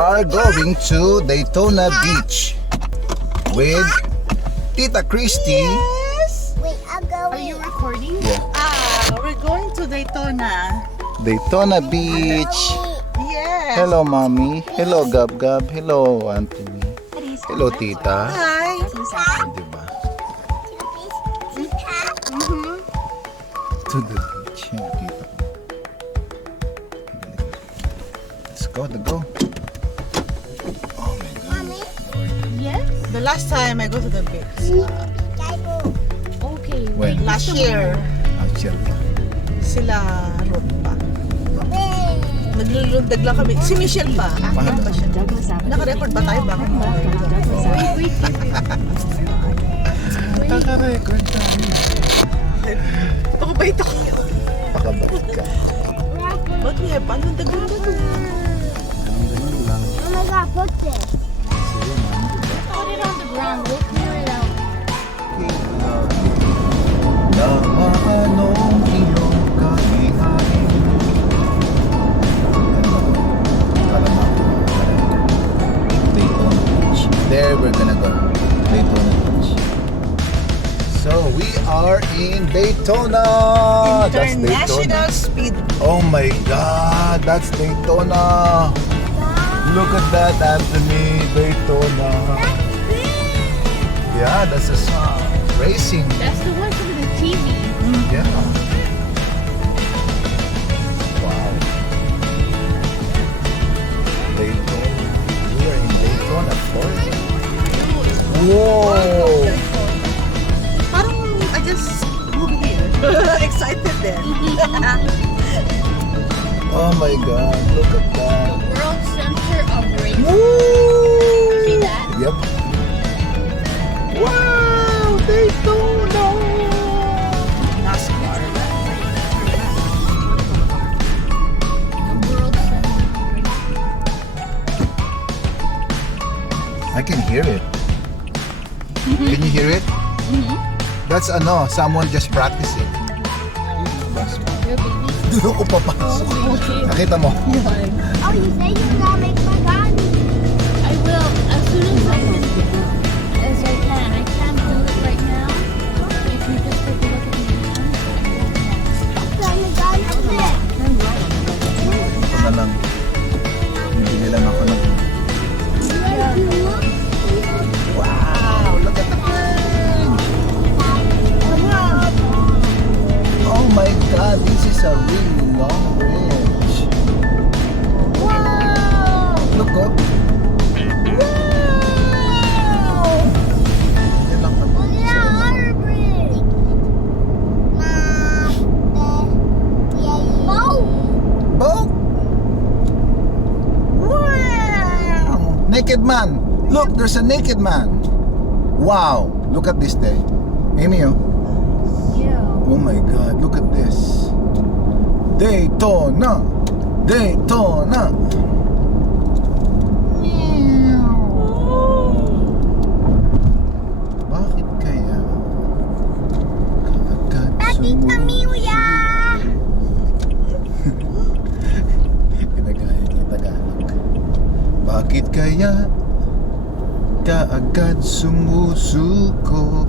are going to Daytona Beach with Tita Christy. Yes. Wait, I'm going. Are you recording? Yeah. We're going to Daytona. Daytona Beach. Yes. Hello, Mommy. Hello, Gab Gab. Hello, Auntie. Hello, Tita. Hi. Diba? Mm-hmm. To the beach. Yan, Tita. Let's go, go. Oh my God. Yes. The last time I go to the beach. Okay. When? Last year. Chill pa. Sila Ruth pa. Naglulundag lang kami. Si Michelle pa. Active pa siya. Naka-record ba tayo? Bakit mo? Wait. Naka-record tayo. Pakabait ako. Pakabait ka. Ba't niya? Paano dagan ba ito? Ganun lang. Oh my God, put this. Sige, Mami. Put it on the ground. We'll clear it out. Anong iyong kahihain? Daytona Beach. There we're gonna go. Daytona Beach. So we are in Daytona. That's International Daytona. Speed. Oh my God, that's Daytona. Look at that, Anthony. Daytona. Yeah, that's a song. Racing. That's the one from the TV. Yeah. Wow. Daytona. We are in Daytona, Florida. Whoa! Parang I just moved here. Excited din. Oh my God, look at that. World Center of Racing. Woo! See that? Yep. Wow, Daytona! NASCAR. World Center. I can hear it. Can you hear it? That's someone just practicing. Your baby. Doon ko papasok. Okay. Nakita mo? Oh, you say you're gonna make my gun? I will, as soon as I can. I can't do it right now. If you just take a look at my hand. Turn right. Ito na lang. Bibili lang ako ng... Wow! Look at the bridge! Oh my God! This is a really long bridge. Wow! Look up. Wow! Yan lang kami. Boat! Wow! Naked man! Look, there's a naked man! Wow! Look at this day. Amy, oh. Yeah. Oh my God, look at this. Daytona! Daytona! Bakit kaya? Kaagad Amelia! Ginagaya niya Tagalog. Bakit kaya kaagad sumusuko?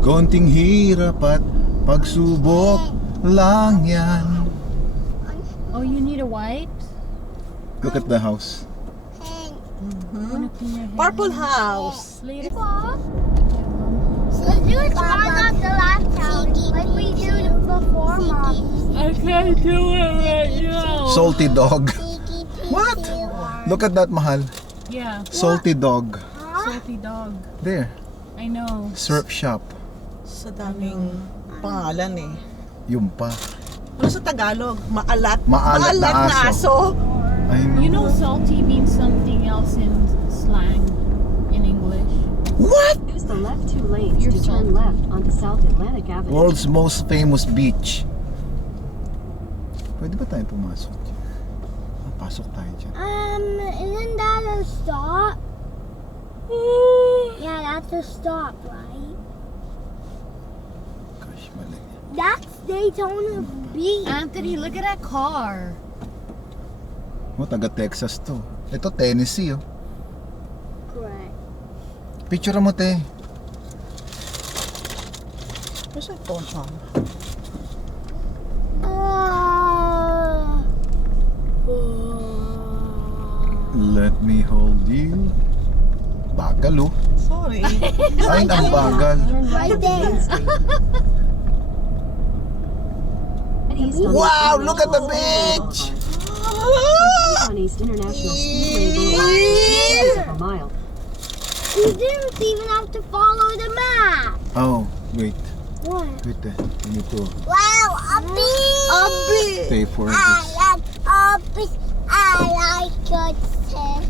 Konting hirap at pagsubok lang yan. Oh, you need a wipe? Look at the house. Wanna clean your hair? Purple House. Later. Let's do it not the last time, like we did before, Mom. I can't do it right now. Salty dog. What? Look at that, mahal. Yeah, Salty dog. salty dog. There. I know. Syrup shop. Sa daming pangalan eh. Yung pa. Ano sa Tagalog? Maalat. Maalat na na aso. I know. You know, salty means something else in slang, in English. What? Use the left two lanes You're to turn salty. left onto South Atlantic Avenue. World's most famous beach. Pwede ba tayo pumasok? Pasok tayo dyan. Isn't that a stop? Yeah, that's a stop, right? Gosh, mali. That's Daytona Beach. Anthony, look at that car. Oh, taga Texas to. Ito, Tennessee, oh. Correct. Picture mo, te. May cellphone siya. Let me hold you. Bagal, oh. Sorry. Ay, ang bagal. Turn right Right to Main there. Street. East on Wow, East look at the International beach! Boulevard. On East International Speedway Boulevard, of a mile. We didn't even have to follow the map. Oh, wait. What? Wait, eh. You need to Wow, a bee! A bee! pay for I this. like a bee. I like your tail.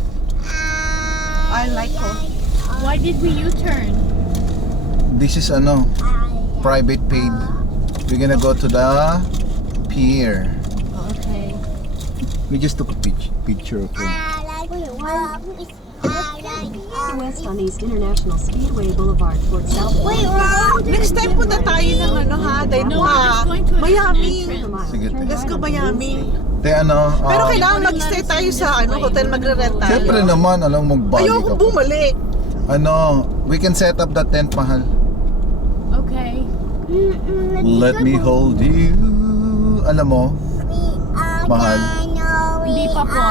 I like her. Why did we U-turn? This is private paid. We're gonna go to the pier. Okay. We just took a picture of it. I like a bee. I like West on East International Speedway Boulevard toward South. Wait, we're Next time punta tayo ng Dahil No, we're just going to an Miami. entrance. Sige, te. Let's go Miami. Te, Pero um, kailangan mag-stay tayo sa hotel, magre-rent tayo. Siyempre naman, alam mo, magbali Ayoko ka pa. bumalik. We can set up the tent, mahal. Okay. Let me hold you. Alam mo, mahal. Hindi pa po.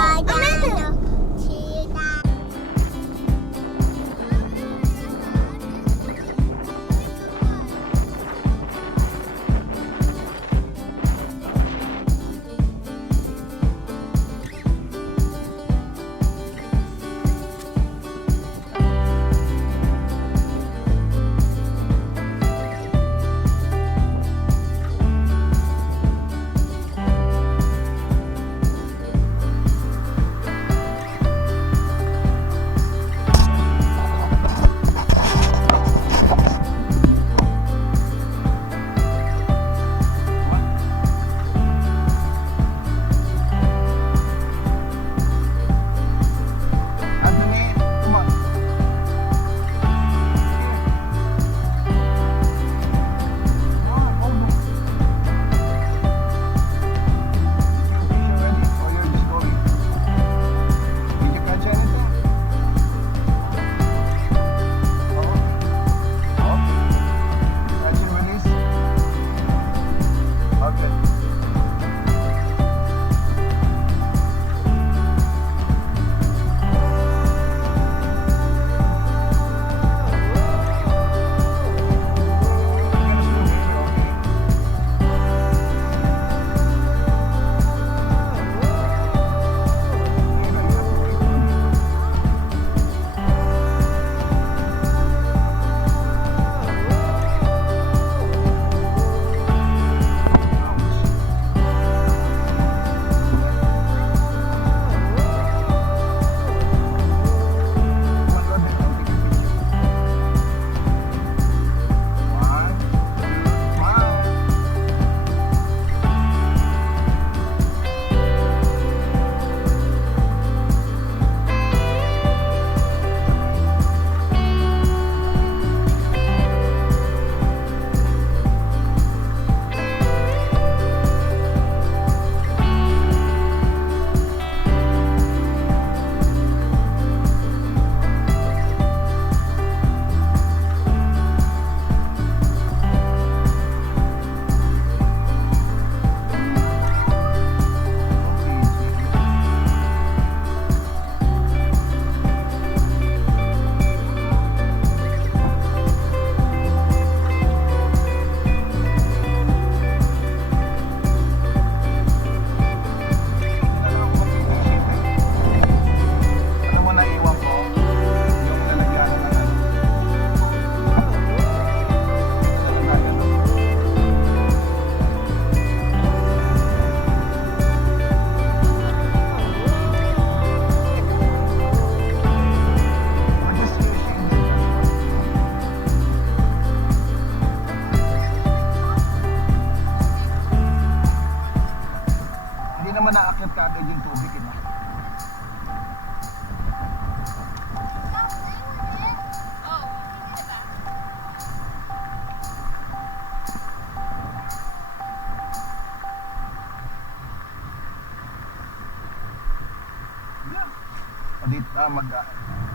Dito,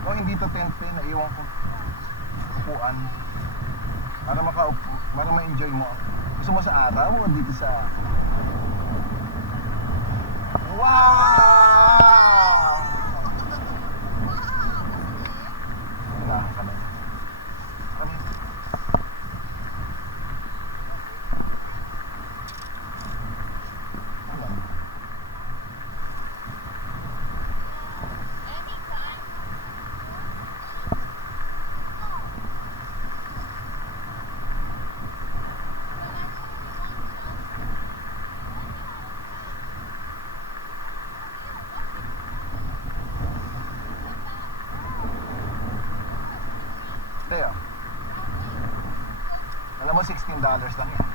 kung hindi to tent pay, naiwan ko upuan. Para ma-enjoy mo. Gusto mo sa araw o dito sa... Wow! Kailangan ka na. Kami. Alam. Teo. Alam mo, $16 lang yan.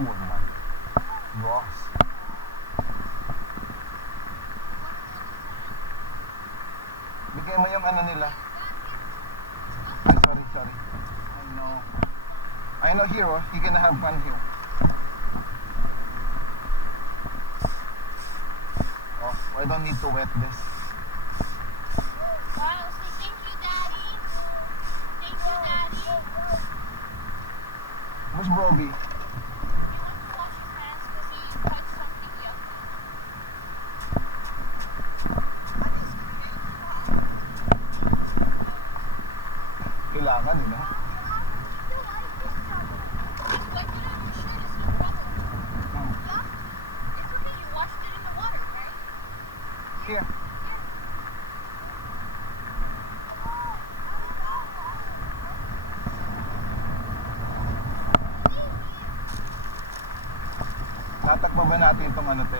More naman. Boss. Bigay mo yung ano nila. Ay, sorry. I know here, oh. You can have fun here. Oh, I don't need to wet this. Wow, say thank you, Daddy. Thank you, Daddy. Where's Broby? He wants to wash his hands because he touched something yucky. Kailangan, you know? Just wipe it off your shirt, it's no problem. Yeah? It's okay, you washed it in the water, right? Here. Tatakbo ba natin itong ano te?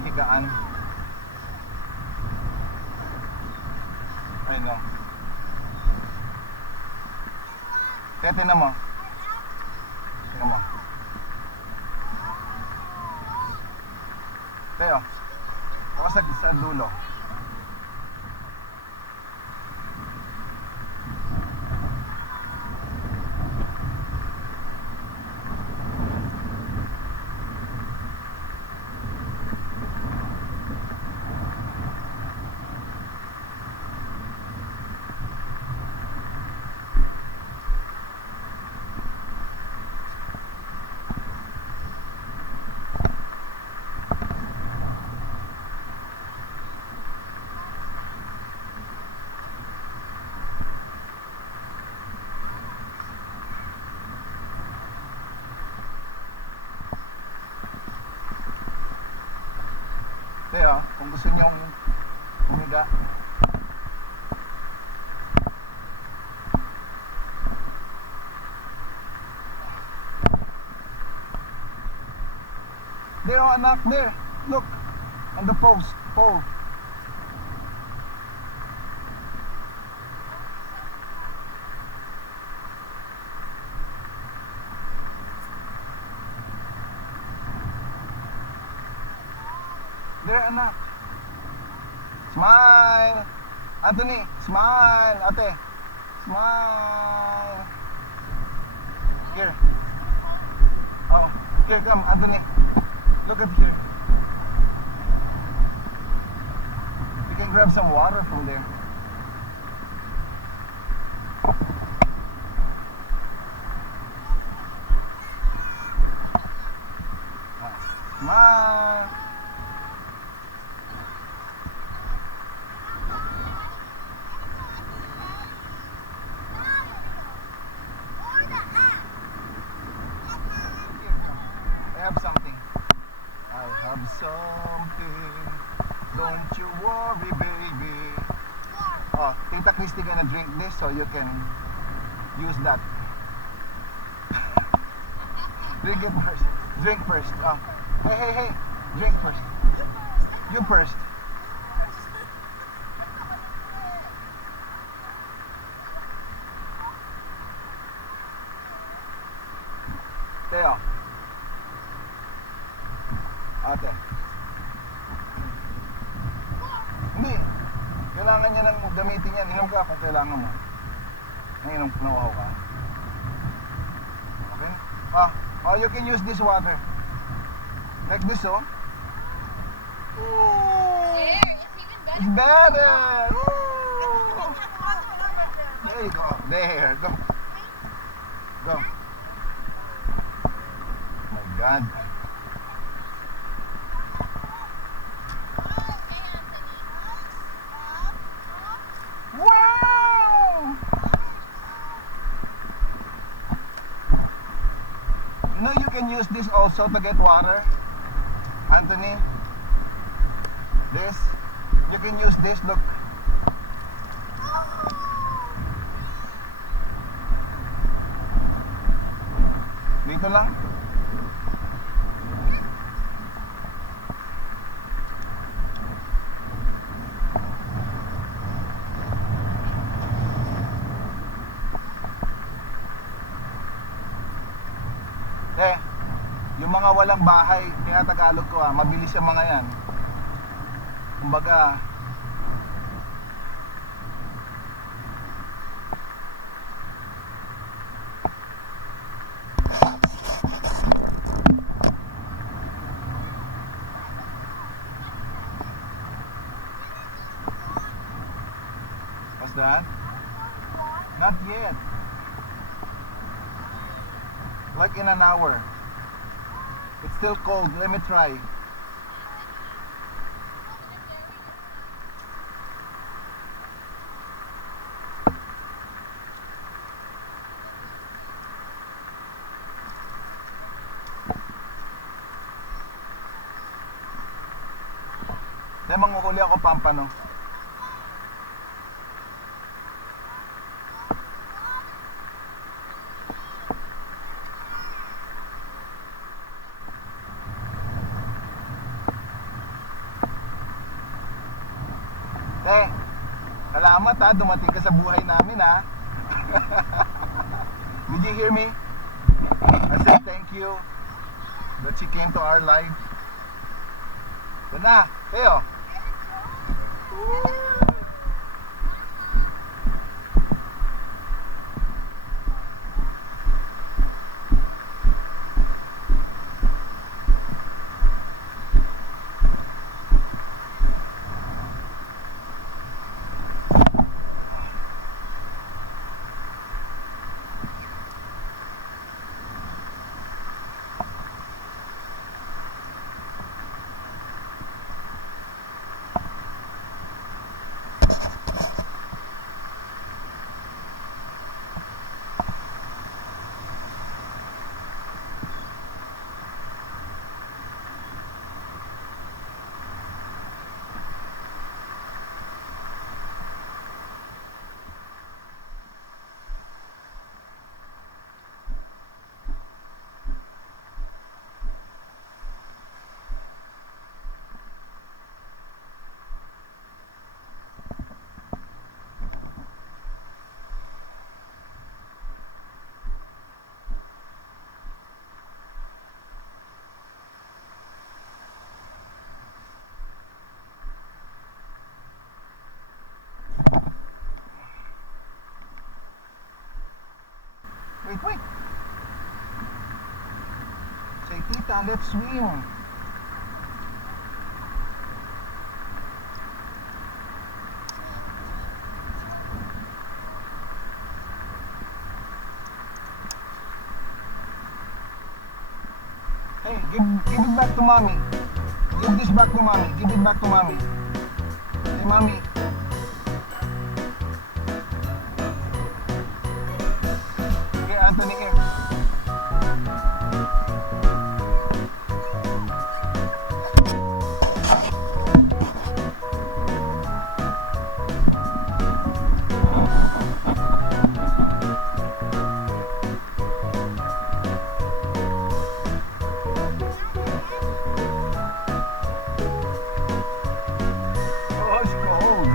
Hihigaan. Ay no. Kaya tinan mo. Tinan mo. Teo. Ako sa dulo. Kaya, kung gusto nyo humiga, there are anak there. Look, on the pole. There, anak. Smile. Anthony, smile. Ate, smile. Here. Oh, here, come, Anthony. Look at here. You can grab some water from there. Smile. I have something. Don't you worry, baby. Oh, Tita Christy gonna drink this so you can use that. Drink it first. Drink first. Oh. Hey. Drink first. You first. Teo. Ate. Hindi. Kailangan niya nang gamitin yan. Inom ka kung kailangan mo. Nainom nawaw ka. Okay? Oh, you can use this water. Like this, oh. It's better. Woo. There you go. There. Go. Go. Oh my God. Wow! You know you can use this also to get water, Anthony. This, you can use this. Look. Dito lang. Yung mga walang bahay, kaya Tagalog ko mabilis yung mga yan. Kumbaga, what's that? Not yet. Like in an hour. It's still cold. Let me try. Dahil manguhuli ako pampano. Salamat dumating ka sa buhay namin Did you hear me? I said thank you that she came to our life. Yan na, Teo. Wait. Say, Tita, let's swim. Hey, give it back to mommy. Give this back to mommy. Give it back to mommy. Hey, mommy. Anthony here. Oh, it's cold.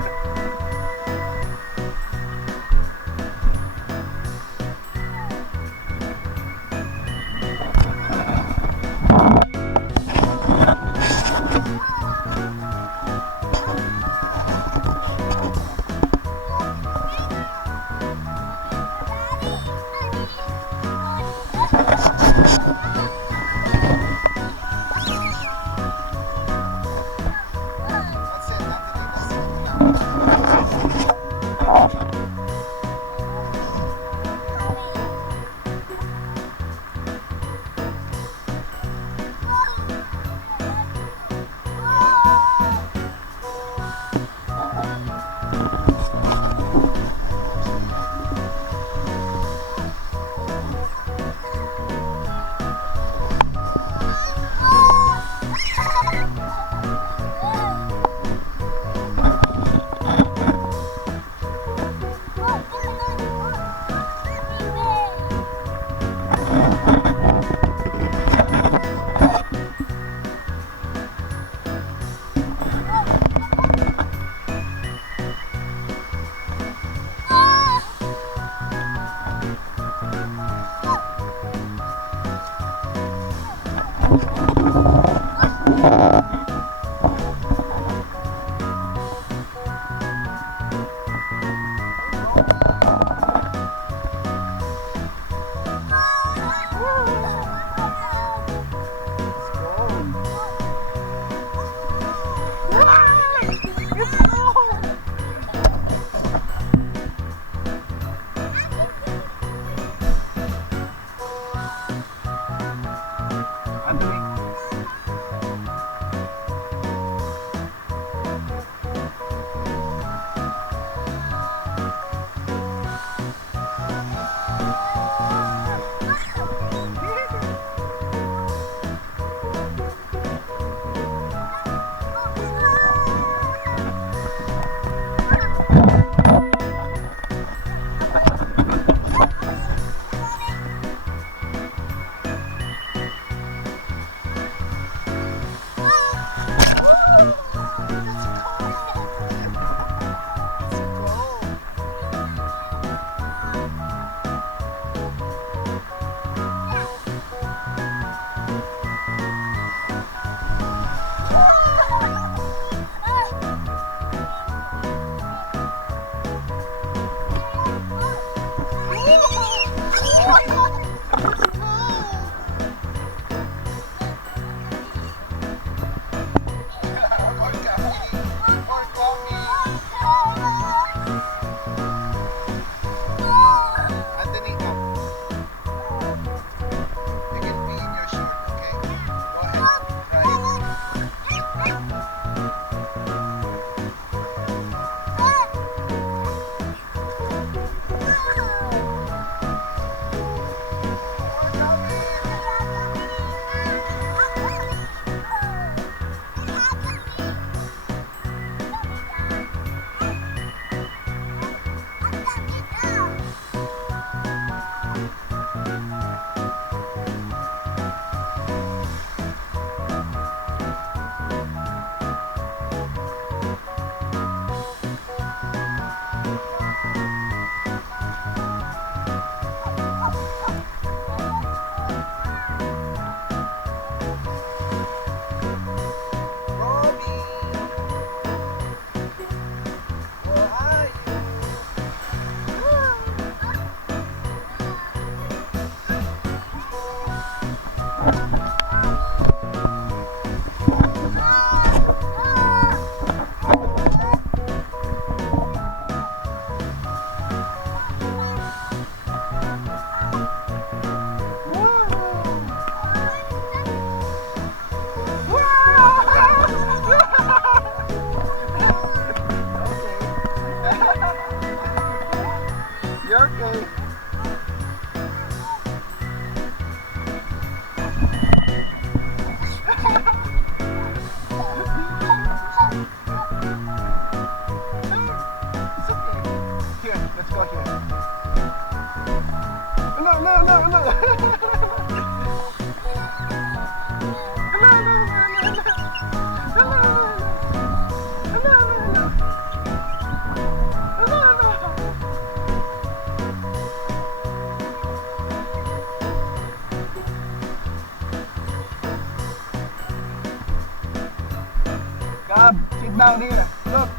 Gab, sit down here. Look.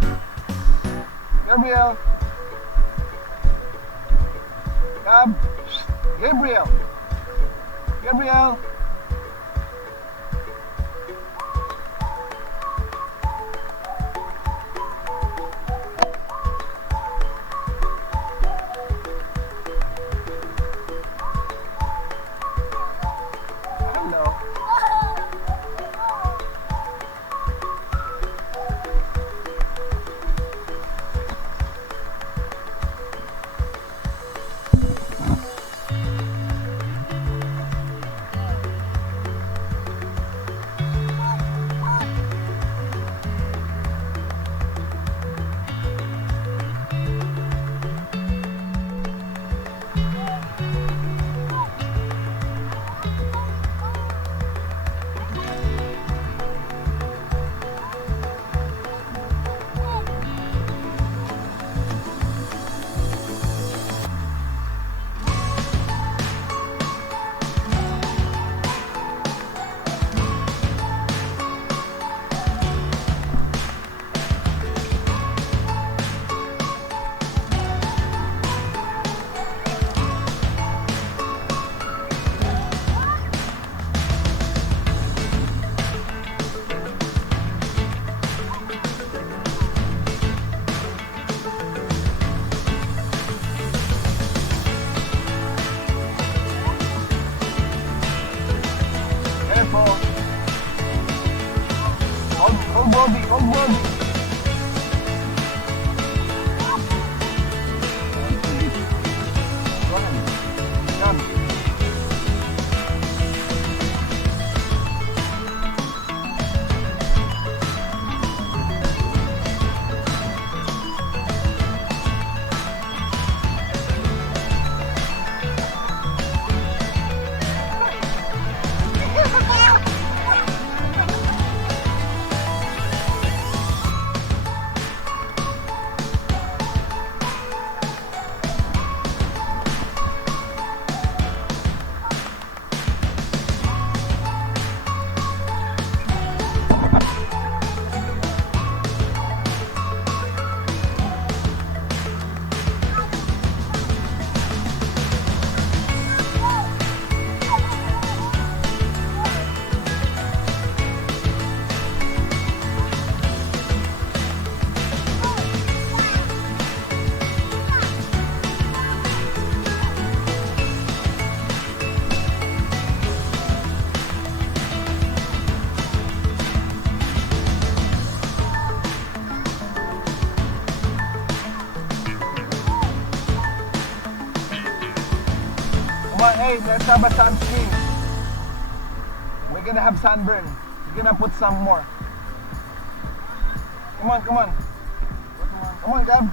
Gabriel. Gab. Gabriel. Gabriel. Hello. Careful. Hold Bobby, hold Bobby. Go ahead. Come. Come on, hey, let's have a sunscreen. We're gonna have sunburn. We're gonna put some more. Come on, come on. Come on, Gab.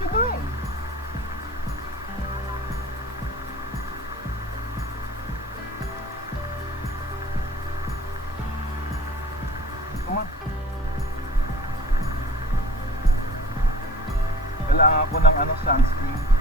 What you doing? Come on. Kailangan ko ng sunscreen.